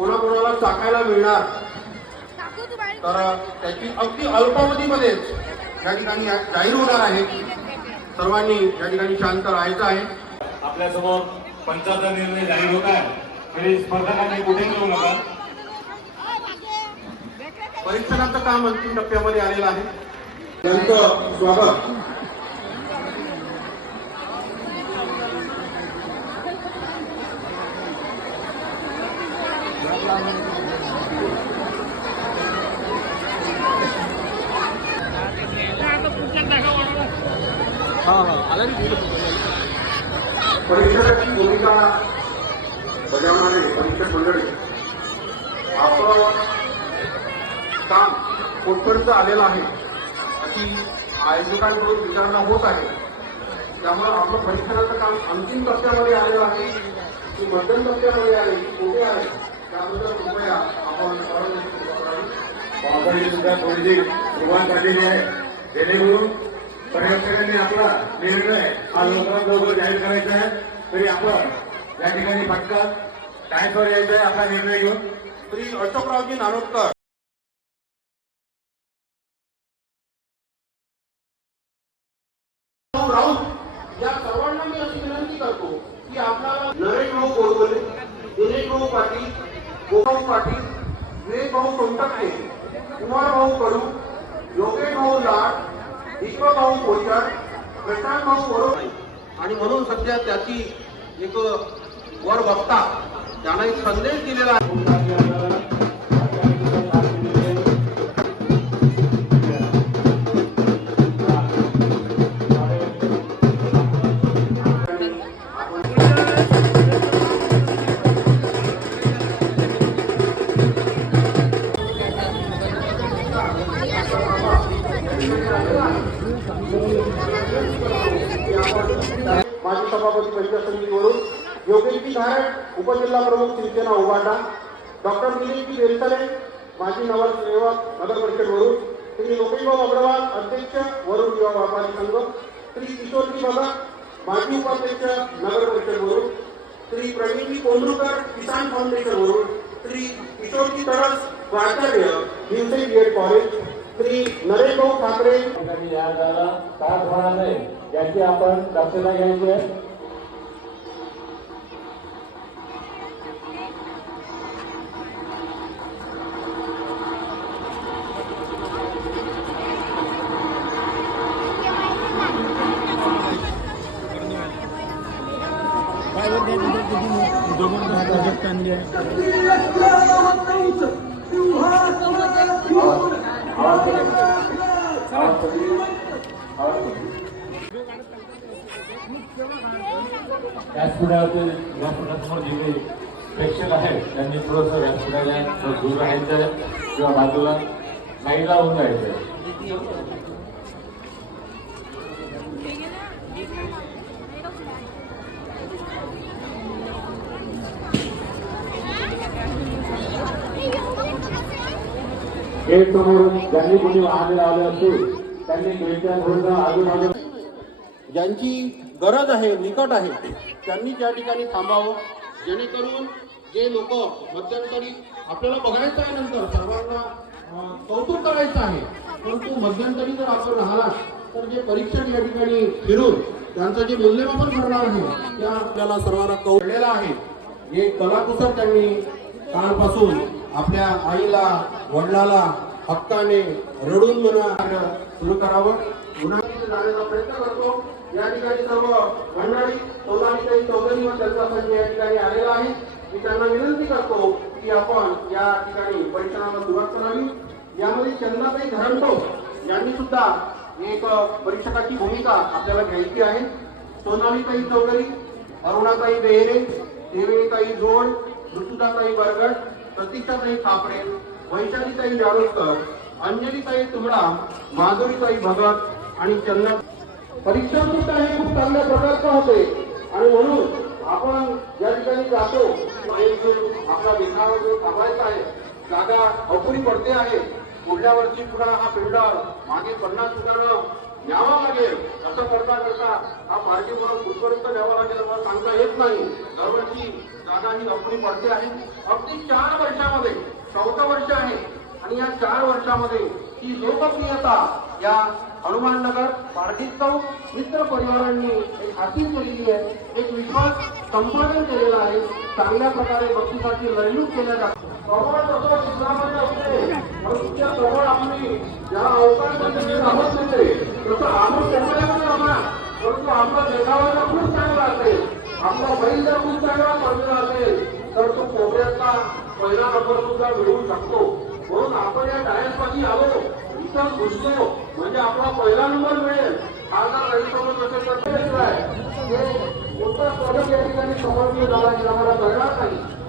कोणाकोणाला चाकायला मिळणार? तर त्याची अगदी अल्पावधीमध्येच या ठिकाणी जाहीर होणार आहे. सर्वांनी या ठिकाणी शांत राहायचं आहे. आपल्यासमोर पंचाचा निर्णय जाहीर होत आहे. स्पर्धकांनी कुठे जाऊ नका? परीक्षणाचं काम अंतिम टप्प्यामध्ये आलेलं आहे. त्यांचं स्वागत. परीक्षकाची भूमिका बजावणारे परीक्षक मंडळी आपलं काम कुठपर्यंत आलेलं आहे. अशी आयोजकांकडून विचारणा होत आहे. त्यामुळे आपलं परीक्षणाचं काम अंतिम टप्प्यामध्ये आलेलं आहे. की मध्यम टप्प्यामध्ये आहे की कुठे आहे. त्याबद्दल कृपया आपण. पावसाळी सुद्धा थोडीशी सुरुवात झालेली आहे. जेणेकरून पर्यटकांनी आपला निर्णय हा लवकरात लवकर जाहीर करायचा आहे. तरी आपण या ठिकाणी पटकन टायफर यायचा आहे आपला निर्णय घेऊन. श्री अशोकरावजी नारोदकर राऊत या सर्वांना मी अशी विनंती करतो की आपल्याला नरेश भाऊ गोडबोले दिनेश भाऊ पाटील गोभाऊ पाटील विवेक भाऊ सोनटक्के कुमार भाऊ कडू योगेश भाऊ लाड विश्वभाऊ भाऊ कोचर प्रशांत भाऊ बरोबर आणि म्हणून सध्या त्याची एक वर बघता त्यांना एक संदेश दिलेला आहे. माजी सभापती पंचायत समितीवरून योगेशजी धारक उपजिल्हा प्रमुख शिवसेना उभाटा डॉक्टर दिलीपजी बेलसरे माजी नगरसेवक नगर परिषदवरून श्री लोकेशभाऊ अग्रवाल अध्यक्ष वरुण युवा व्यापारी संघ श्री किशोरजी भगत माजी उपाध्यक्ष नगर परिषदवरून श्री प्रवीणजी कोंडूकर किसान फाउंडेशनवरून श्री किशोरजी तरस प्राचार्य Bhimsen B Ed college Shri Naresh Bhau Thackeray. ठिकाणी या झाला त्रास होणार नाही याची आपण दक्षता घ्यायची आहे. व्यासपीठावरती व्यासपीठासमोर जे काही प्रेक्षक आहेत त्यांनी थोडंसं व्यासपीठाला दूर राहायचं किंवा बाजूला साईडला होऊन जायचं आहे गेट समोरून ज्यांनी कोणी वाहने लावले असतील त्यांनी गेटच्या ज्यांची गरज आहे निकट आहे त्यांनी त्या ठिकाणी थांबावं. जेणेकरून जे लोक मध्यंतरी आपल्याला बघायचं आहे नंतर सर्वांना कौतुक करायचं आहे. परंतु मध्यंतरी जर आपण राहिलात तर जे परीक्षक या ठिकाणी फिरून त्यांचं जे मूल्यमापन करणार आहे त्या आपल्याला सर्वांना कळलेलं आहे. हे कलाकुसर त्यांनी कालपासून आपल्या आईला वडिलाला हक्काने रडून म्हणा सुरू करावं. गुन्हा जाण्याचा प्रयत्न करतो. या ठिकाणी सर्व मंडळी सोनालीताई चौधरी व त्यांचा संघ या ठिकाणी आलेला आहे. मी त्यांना विनंती करतो की आपण या ठिकाणी परीक्षणाला सुरुवात करावी यामध्ये चंदाताई धरणतो यांनी सुद्धा एक परीक्षकाची भूमिका आपल्याला घ्यायची आहे. सोनालीताई चौधरी अरुणाताई बेहरे देवेताई जोड ऋतुदाताई बरगड प्रतीक्षाताई खापडे वैशालीताई जाडोस्कर अंजलीताई तुमडा माधुरीताई भगत आणि चंद्र परीक्षा सुद्धा हे खूप चांगल्या प्रकारचं होते. आणि म्हणून आपण ज्या ठिकाणी जातो. आपला विसावा जो थांबायचा आहे जागा अपुरी पडते आहे. पुढल्या वर्षी पुन्हा हा पिंड मागे पन्नास उतरणं न्यावा लागेल. असं करता करता हा पार्टी म्हणून कुठपर्यंत न्यावा लागेल मला सांगता येत नाही. दरवर्षी जागा ही नोकरी पडते आहे. अगदी चार वर्षामध्ये चौथं वर्ष आहे. आणि या चार वर्षामध्ये ही लोकप्रियता या हनुमाननगर पार्टी चौक मित्र परिवारांनी एक हासिल केलेली आहे. एक विश्वास संपादन केलेला आहे. चांगल्या प्रकारे बक्षिसाची लढणूक केल्या जाते. प्रबळ चित्रामध्ये असते. परंतु त्या प्रबळ आम्ही ज्या अवकाशामध्ये राहत तसं आम्ही त्याच्यामध्ये राहणार. परंतु देखावायला खूप चांगला असेल. आपला बैल जर खूप चांगला पडलेला असेल तर तो कोबऱ्याचा पहिला नंबर सुद्धा मिळवू शकतो. म्हणून आपण या डायसपाशी आलो इथं घुसलो म्हणजे आपला पहिला नंबर मिळेल. खासदार जर गैरसमज असेल तर ते आहे. ते या ठिकाणी झाला की आम्हाला कळणार नाही.